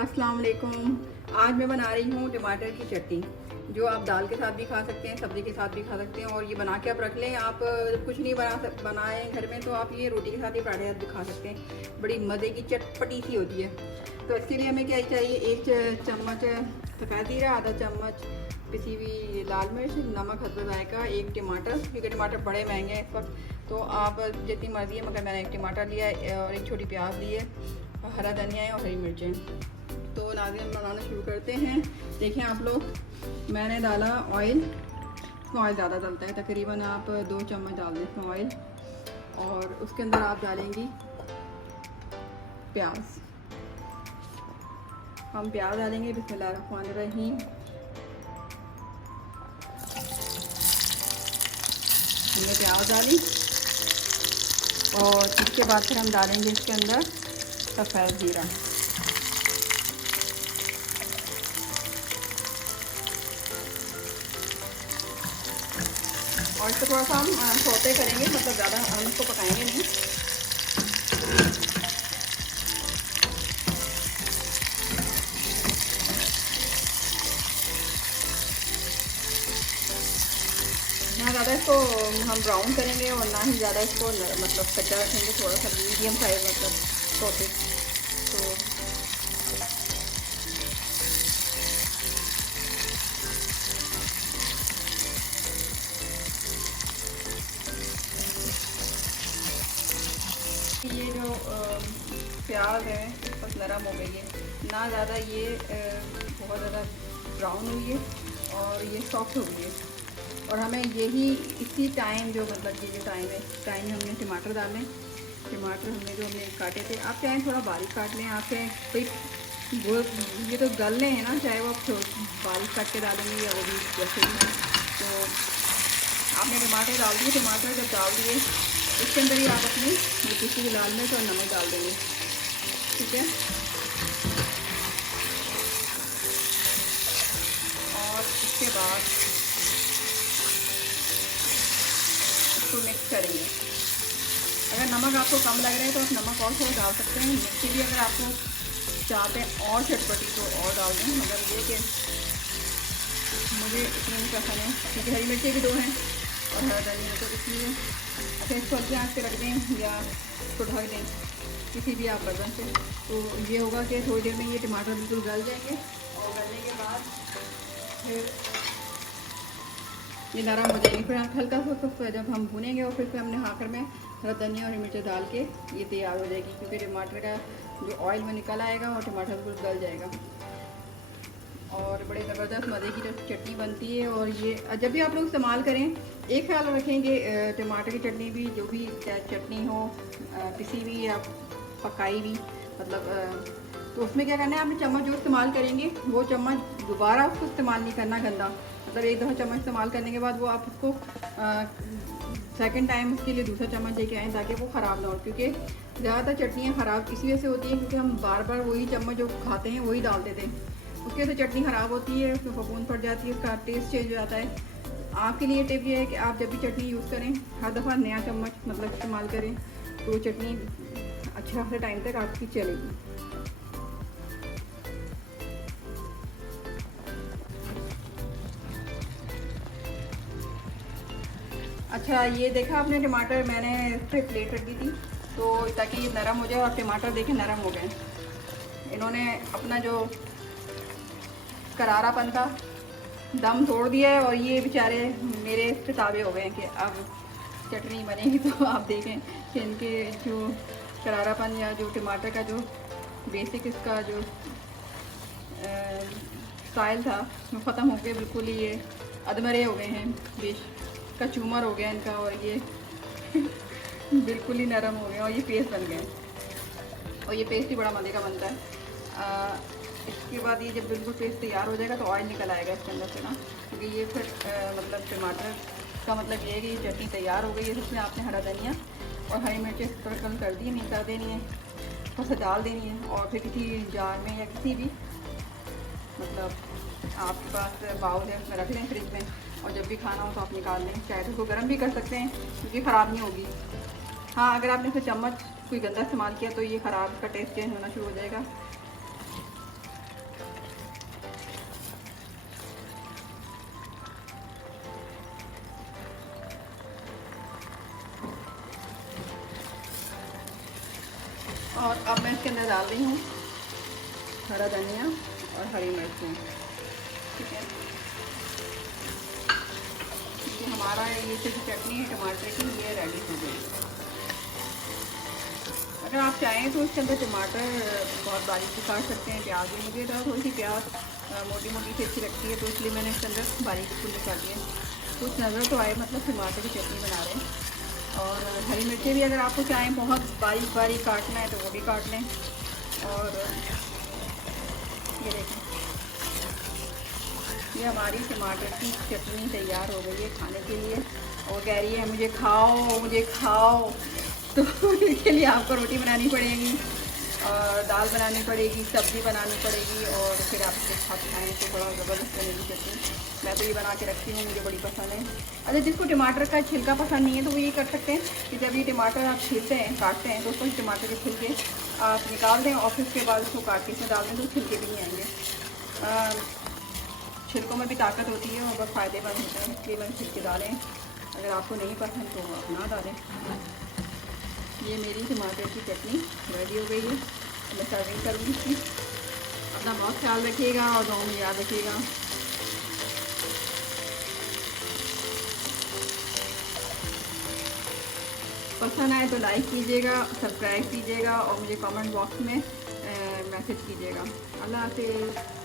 अस्सलाम वालेकुम। आज मैं बना रही हूँ टमाटर की चटनी, जो आप दाल के साथ भी खा सकते हैं, सब्ज़ी के साथ भी खा सकते हैं। और ये बना के आप रख लें। आप कुछ नहीं बनाए घर में तो आप ये रोटी के साथ ही पराठे साथ भी खा सकते हैं। बड़ी मज़े की चटपटी सी होती है। तो इसके लिए हमें क्या चाहिए, एक चम्मच सफ़ेद ज़ीरा, आधा चम्मच पिसी हुई लाल मिर्च, नमक हस्ब जायका, एक टमाटर, क्योंकि टमाटर बड़े महंगे हैं इस वक्त। तो आप जितनी मर्ज़ी है, मगर मैंने एक टमाटर लिया है और एक छोटी प्याज ली है, हरा धनिया है और हरी मिर्चें। तो नाज़रीन बनाना शुरू करते हैं। देखें आप लोग, मैंने डाला ऑयल। इसमें ऑयल ज़्यादा डलता है, तकरीबन आप 2 चम्मच डाल दें इसमें ऑयल। और उसके अंदर आप डालेंगी प्याज। हम प्याज डालेंगे, बिस्मिल्लाहिर्रहमानिर्रहीम। हमने प्याज डाली और इसके बाद फिर हम डालेंगे इसके अंदर सफ़ेद ज़ीरा। और इसको थोड़ा सा हम सौते करेंगे, मतलब ज़्यादा हम इसको पकाएंगे नहीं। ना ज़्यादा इसको हम ब्राउन करेंगे और ना ही ज़्यादा इसको मतलब कच्चा रखेंगे, थोड़ा सा मीडियम साइज मतलब सौते। तो ये जो प्याज है बस नरम हो गई है, ना ज़्यादा ये बहुत ज़्यादा ब्राउन हुई है और ये सॉफ्ट हो गई है। और हमें यही इसी टाइम जो मतलब ये जो टाइम है, टाइम में हमने टमाटर डालें। टमाटर हमने काटे थे, आप चाहें थोड़ा बारीक काट लें, आप चाहें भाई वो ये तो गलने हैं ना, चाहे वो आप बारीक काट के डालेंगे या वो भी जैसे भी। तो आपने टमाटर डाल दिए, टमाटर जब डाल दिए इसके अंदर ही आप अपनी ये पिसी हुई लाल मिर्च और नमक डाल देंगे, ठीक है। और इसके बाद इसको मिक्स करेंगे। अगर नमक आपको कम लग रहा है तो आप नमक और थोड़ा डाल सकते हैं। मिर्ची भी अगर आपको चाहते हैं और चटपटी तो और डाल दें, मगर ये कि मुझे इतनी नहीं पसंद है, क्योंकि हरी मिर्ची भी 2 हैं और हरा धनिया, तो इसलिए अच्छा इसको हल्के आँच पे रख दें या इसको ढक दें किसी भी आप बर्तन से। तो ये होगा कि थोड़ी देर में ये टमाटर बिल्कुल गल जाएंगे और गलने के बाद फिर ये नरम हो जाएगी। फिर आप हल्का सा उसको जब हम भूनेंगे और फिर हमने आखिर में हरा धनिया और मिर्च डाल के ये तैयार हो जाएगी, क्योंकि टमाटर का जो ऑयल में निकल आएगा और टमाटर बिल्कुल गल जाएगा। और बड़े ज़बरदस्त मज़े की चटनी बनती है। और ये जब भी आप लोग इस्तेमाल करें, एक ख्याल रखेंगे, टमाटर की चटनी भी जो भी चटनी हो, पिसी हुई या पकाई हुई, मतलब तो उसमें क्या करना है, आपने चम्मच जो इस्तेमाल करेंगे वो चम्मच दोबारा उसको इस्तेमाल नहीं करना गंदा। मतलब एक दफ़ा चम्मच इस्तेमाल करने के बाद वो आप उसको सेकंड टाइम उसके लिए दूसरा चम्मच लेके आएँ, ताकि वो ख़राब ना हो। क्योंकि ज़्यादातर चटनियाँ ख़राब इसी वजह से होती हैं, क्योंकि हम बार बार वही चम्मच जो खाते हैं वही डाल देते हैं, उसके से चटनी ख़राब होती है, उसमें फफूंद पड़ जाती है, उसका टेस्ट चेंज हो जाता है। आपके लिए टिप ये है कि आप जब भी चटनी यूज़ करें, हर दफ़ा नया चम्मच मतलब इस्तेमाल करें, तो चटनी अच्छा खासा टाइम तक आपकी चलेगी। अच्छा ये देखा आपने, टमाटर मैंने इस पर प्लेट रख दी थी तो ताकि ये नरम हो जाए। और टमाटर देखें नरम हो गए, इन्होंने अपना जो करारापन था दम तोड़ दिया है और ये बेचारे मेरे इस पे ताबे हो गए हैं कि अब चटनी बनेगी। तो आप देखें कि इनके जो करारापन या जो टमाटर का जो बेसिक इसका जो स्टाइल था वो ख़त्म हो गया, बिल्कुल ही ये अधमरे हो गए हैं, बेश का चूमर हो गया इनका। और ये बिल्कुल ही नरम हो गए और ये पेस्ट बन गए। और ये पेस्ट ही बड़ा मज़े का बनता है। इसके बाद ये जब बिल्कुल पेस्ट तैयार हो जाएगा तो ऑयल निकल आएगा इसके अंदर से ना, क्योंकि ये फिर मतलब टमाटर का मतलब ये है कि ये चटनी तैयार हो गई है। इसमें आपने हरा धनिया और हरी मिर्चें कल कर दी, नहीं कर देनी है, थोड़ा सा डाल देनी है। और फिर किसी जार में या किसी भी मतलब आपके पास बाउल है उसमें रख लें फ्रिज में, और जब भी खाना हो तो आप निकाल लें। चाहे तो उसको गर्म भी कर सकते हैं, क्योंकि ख़राब नहीं होगी। हाँ, अगर आपने फिर चम्मच कोई गंदा इस्तेमाल किया तो ये ख़राब, का टेस्ट चेंज होना शुरू हो जाएगा। और अब मैं इसके अंदर डाल रही हूँ हरा धनिया और हरी मिर्चें। ठीक है, क्योंकि हमारा ये जो चटनी है टमाटर की ये रेडी हो गई। अगर आप चाहें तो इसके अंदर टमाटर बहुत बारीक से काट सकते हैं, प्याज भी। मुझे थोड़ी सी प्याज मोटी मोटी सी अच्छी लगती है, तो इसलिए मैंने इसके अंदर बारीक फूल काटी है। कुछ नज़र तो आए मतलब टमाटर की चटनी बना रहे हैं। और हरी मिर्चें भी अगर आपको चाहें बहुत बारीक बारीक काटना है तो वो भी काट लें। और ये देखें, ये हमारी टमाटर की चटनी तैयार हो गई है खाने के लिए। और कह रही है मुझे खाओ मुझे खाओ। तो इसके लिए आपको रोटी बनानी पड़ेगी और दाल बनानी पड़ेगी, सब्ज़ी बनानी पड़ेगी, और फिर आप इसके साथ खाएँ तो बड़ा ज़बरदस्त बनेगी चटनी। मैं तो ये बना के रखती हूँ, मुझे बड़ी पसंद है। अच्छा, जिसको टमाटर का छिलका पसंद नहीं है तो वो ये कर सकते हैं कि जब ये टमाटर आप छीलते हैं काटते हैं तो उसको टमाटर के छिलके आप निकाल दें और फिर उसके बाद उसको काट के इसमें डाल दें तो छिलके भी नहीं आएंगे। छिलकों में भी ताकत होती है और बहुत फ़ायदेमंद होते हैं, इसलिए मैंने छिलके डालें। अगर आपको नहीं पसंद तो आप ना डालें। ये मेरी टमाटर की चटनी रेडी हो गई है। मैं सर्विंग करूँगी इसकी। अपना बहुत ख्याल रखिएगा और गाँव में याद रखिएगा। पसंद आए तो लाइक कीजिएगा, सब्सक्राइब कीजिएगा और मुझे कमेंट बॉक्स में मैसेज कीजिएगा। अल्लाह हाफ़िज़।